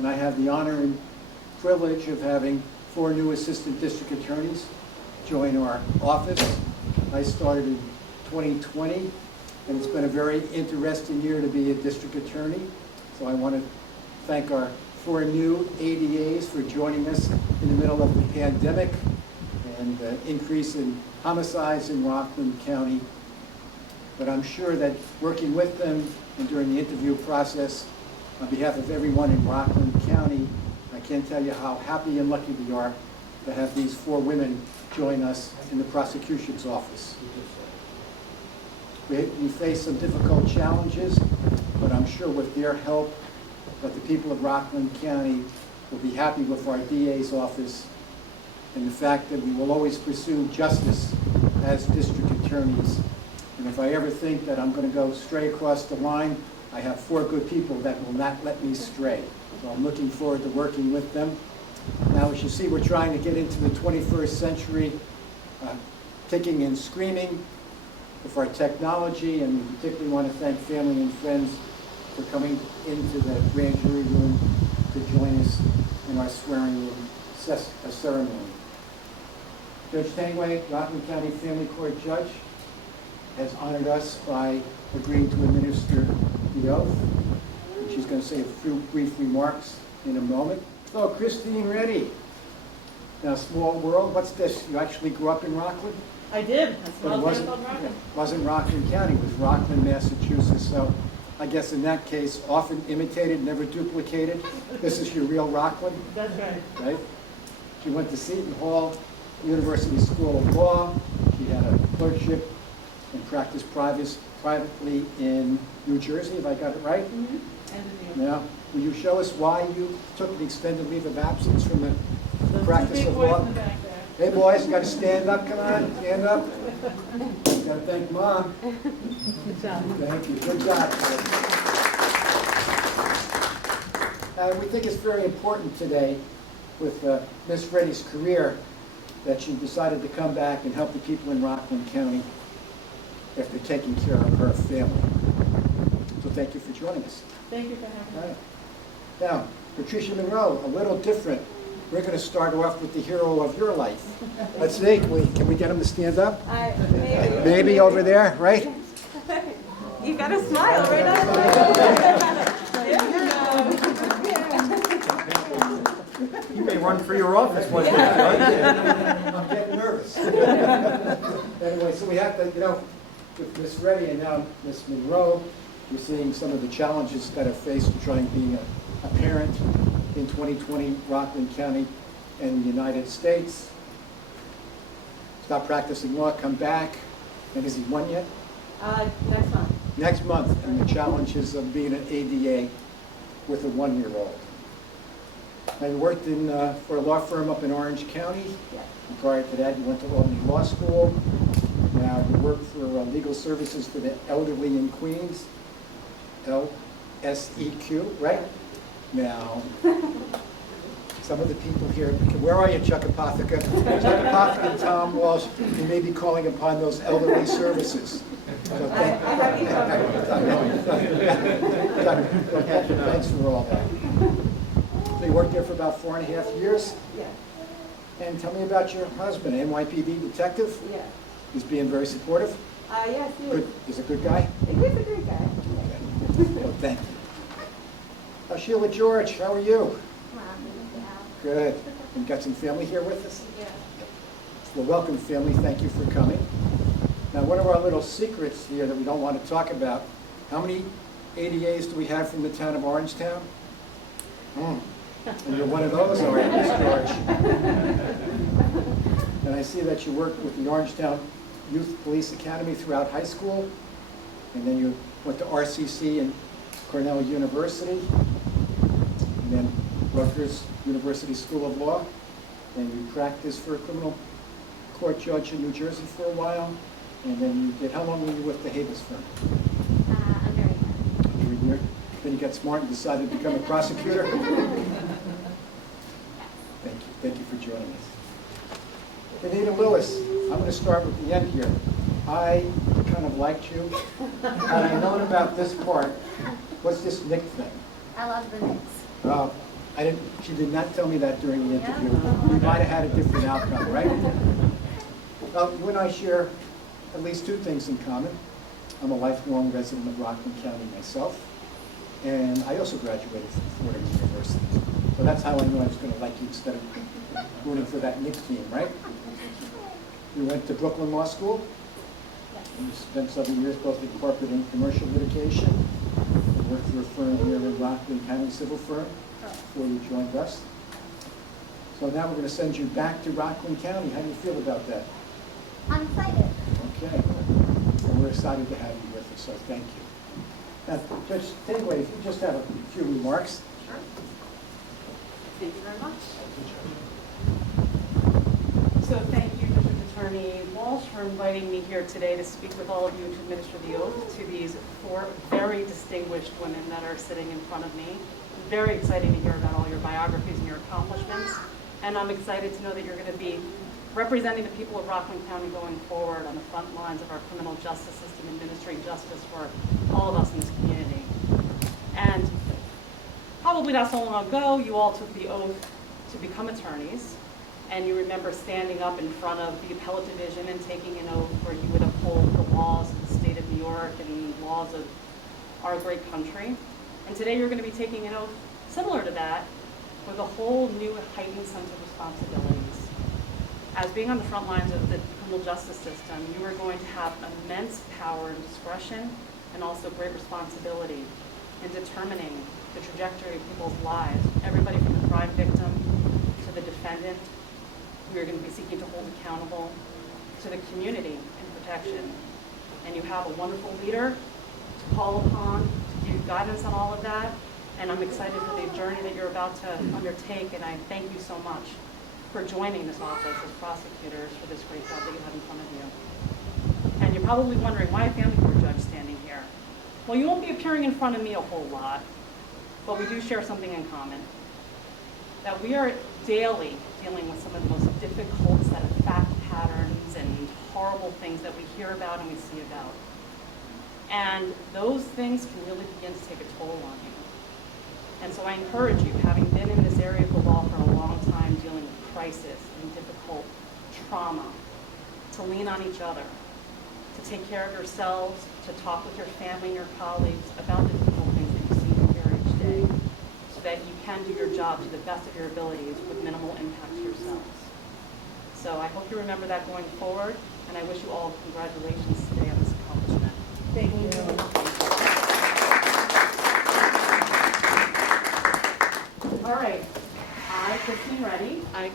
and I have the honor and privilege of having 4 new assistant district attorneys join our office. I started in 2020, and it's been a very interesting year to be a district attorney. So I want to thank our 4 new ADAs for joining us in the middle of the pandemic and the increase in homicides in Rockland County. But I'm sure that working with them and during the interview process, on behalf of everyone in Rockland County, I can't tell you how happy and lucky we are to have these 4 women join us in the prosecution's office. We face some difficult challenges, but I'm sure with their help that the people of Rockland County will be happy with our DA's office and the fact that we will always pursue justice as district attorneys. And if I ever think that I'm going to go stray across the line, I have 4 good people that will not let me stray. So I'm looking forward to working with them. Now, as you see, we're trying to get into the 21st century, kicking and screaming with our technology, and we particularly want to thank family and friends for coming into the grand jury room to join us in our swearing room ceremony. Judge Tanguay, Rockland County Family Court Judge, has honored us by agreeing to administer the oath. And she's going to say a few brief remarks in a moment. So, Christine Reddy. Now, small world, what's this? You actually grew up in Rockland? I did. A small town called Rockland. It wasn't Rockland County, it was Rockland, Massachusetts. So I guess in that case, often imitated, never duplicated. This is your real Rockland? That's right. Right? She went to Seton Hall University School of Law. She had a clerkship and practiced privately in New Jersey, if I got it right? Mm-hmm. And in New York. Now, will you show us why you took an extended leave of absence from the practice of law? In the back there. Hey boys, you got to stand up, come on, stand up. You got to thank Mom. Good job. Thank you, good job. We think it's very important today with Miss Reddy's career that she decided to come back and help the people in Rockland County after taking care of her family. So thank you for joining us. Thank you for having me. All right. Now, Patricia Monroe, a little different. We're going to start off with the hero of your life. Let's see, can we get him to stand up? Maybe. Maybe over there, right? You got to smile right on. There you You may run for your office one day, right? I'm getting nervous. Anyway, so we have to, with Miss Reddy and now Miss Monroe, we're seeing some of the challenges that are faced to trying being a parent in 2020, Rockland County and the United States. Stop practicing law, come back. And is he one yet? Next month. Next month, and the challenges of being an ADA with a 1-year-old. Now, you worked for a law firm up in Orange County. Yes. And prior to that, you went to Albany Law School. Now, you work for legal services for the elderly in Queens, LSEQ, right? Now, some of the people here, where are you, Chuck Apotheca? Chuck Apotheca and Tom Walsh, you may be calling upon those elderly services. So I have you covered. thanks for all that. So you worked there for about 4.5 years? Yes. And tell me about your husband, NYPD detective? Yes. He's being very supportive? Yes, he is. Good. He's a good guy? He's a great guy. Well, thank you. Sheela George, how are you? Good. And got some family here with us? Yeah. Well, welcome, family. Thank you for coming. Now, one of our little secrets here that we don't want to talk about, how many ADAs do we have from the town of Orangetown? And you're one of those, all right, Miss George. And I see that you worked with the Orangetown Youth Police Academy throughout high school, and then you went to RCC and Cornell University, and then Rutgers University School of Law, and you practiced for a criminal court judge in New Jersey for a while, and then you did, how long were you with the Havis firm? Under a year. Under a year. Then you got smart and decided to become a prosecutor? Thank you for joining us. Renada Lewis, I'm going to start with the end here. I kind of liked you. Had I known about this part, what's this Nick thing? I love the Knicks. She did not tell me that during the interview. We might have had a different outcome, right? You and I share at least two things in common. I'm a lifelong resident of Rockland County myself, and I also graduated from Fordham University. So that's how I knew I was going to like you instead of rooting for that Knicks team, right? You went to Brooklyn Law School. You spent several years both in corporate and commercial litigation. You worked for a firm here in Rockland County, civil firm, before you joined us. So now we're going to send you back to Rockland County. How do you feel about that? I'm excited. Okay. And we're excited to have you with us, so thank you. Now, Judge Tanguay, if you just have a few remarks. Sure. Thank you very much. So thank you, District Attorney Walsh, for inviting me here today to speak with all of you to administer the oath to these 4 very distinguished women that are sitting in front of me. Very exciting to hear about all your biographies and your accomplishments. And I'm excited to know that you're going to be representing the people of Rockland County going forward on the front lines of our criminal justice system, administering justice for all of us in this community. And probably not so long ago, you all took the oath to become attorneys. And you remember standing up in front of the appellate division and taking an oath where you would uphold the laws of the state of New York and the laws of our great country. And today you're going to be taking an oath similar to that with a whole new heightened sense of responsibilities. As being on the front lines of the criminal justice system, you are going to have immense power and discretion and also great responsibility in determining the trajectory of people's lives, everybody from the crime victim to the defendant. We are going to be seeking to hold accountable to the community in protection. And you have a wonderful leader to call upon to give guidance on all of that. And I'm excited for the journey that you're about to undertake, and I thank you so much for joining this office as prosecutors for this great job that you have in front of you. And you're probably wondering, why a family court judge standing here? Well, you won't be appearing in front of me a whole lot, but we do share something in common. That we are daily dealing with some of the most difficult set of fact patterns and horrible things that we hear about and we see about. And those things can really begin to take a toll on you. And so I encourage you, having been in this area of the law for a long time, dealing with crisis and difficult trauma, to lean on each other, to take care of yourselves, to talk with your family and your colleagues about the difficult things that you see and hear each day, so that you can do your job to the best of your abilities with minimal impact to yourselves. So I hope you remember that going forward, and I wish you all congratulations today on this accomplishment. Thank you. All right. I,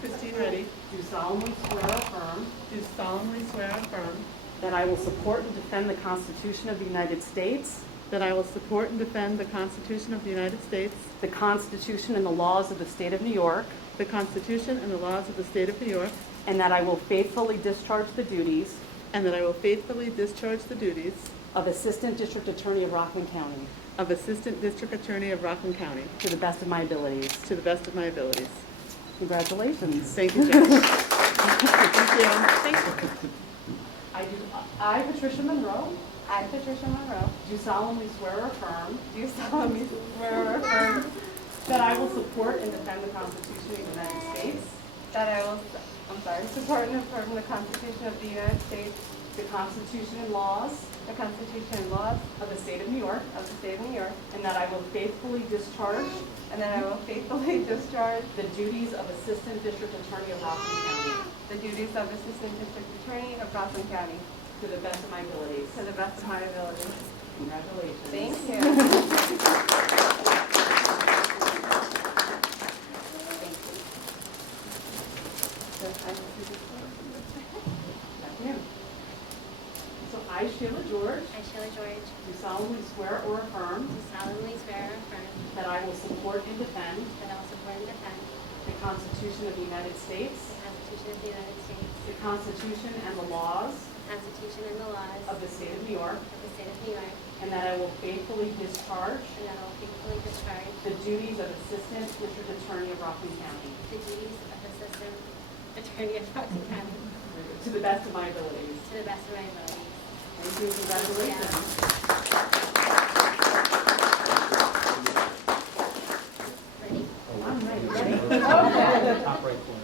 Christine Reddy, do solemnly swear or affirm do solemnly swear and affirm that I will support and defend the Constitution of the United States, that I will support and defend the Constitution of the United States, the Constitution and the laws of the State of New York, the Constitution and the laws of the State of New York, and that I will faithfully discharge the duties and that I will faithfully discharge the duties of Assistant District Attorney of Rockland County of Assistant District Attorney of Rockland County to the best of my abilities. to the best of my abilities. Congratulations. Thank you, Judge. Thank you. I, Patricia Monroe, I, Patricia Monroe, do solemnly swear or affirm do solemnly swear or affirm that I will support and defend the Constitution of the United States, that I will support and affirm the Constitution of the United States, the Constitution and laws the Constitution and laws of the State of New York, of the State of New York, and that I will faithfully discharge and that I will faithfully discharge the duties of Assistant District Attorney of Rockland County the duties of Assistant District Attorney of Rockland County to the best of my abilities. to the best of my abilities. Congratulations. Thank you. So I, Sheela George, I, Sheela George, do solemnly swear or affirm do solemnly swear or affirm that I will support and defend that I will support and defend the Constitution of the United States, the Constitution of the United States, the Constitution and the laws the Constitution and the laws of the State of New York, of the State of New York, and that I will faithfully discharge and that I will faithfully discharge the duties of Assistant District Attorney of Rockland County the duties of Assistant Attorney of Rockland County to the best of my abilities. to the best of my abilities. Thank you. Congratulations. Ready? All right. Okay. Top right corner.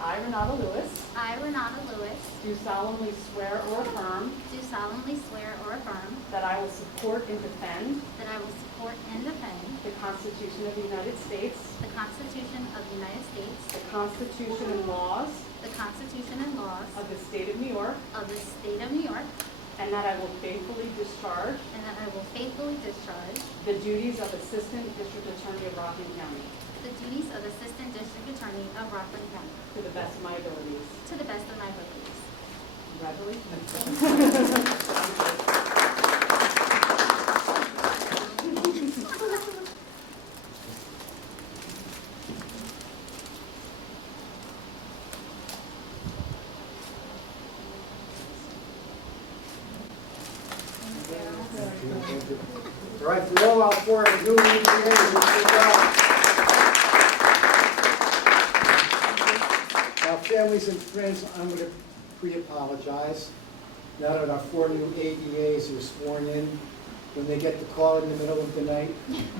I, Renada Lewis, I, Renada Lewis, do solemnly swear or affirm do solemnly swear or affirm that I will support and defend that I will support and defend the Constitution of the United States, the Constitution of the United States, the Constitution and laws the Constitution and laws of the State of New York, of the State of New York, and that I will faithfully discharge and that I will faithfully discharge the duties of Assistant District Attorney of Rockland County the duties of Assistant District Attorney of Rockland County to the best of my abilities. to the best of my abilities. Congratulations. All right, for all our four new EPAs, good job. Our families and friends, I'm going to pre-apologize. Now that our four new ADAs are sworn in, when they get the call in the middle of the night,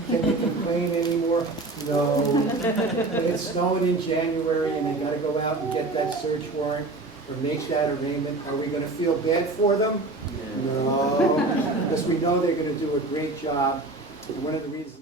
can they complain anymore? No. When it's snowing in January and they got to go out and get that search warrant or make that arraignment, are we going to feel bad for them? No, because we know they're going to do a great job. And one of the reasons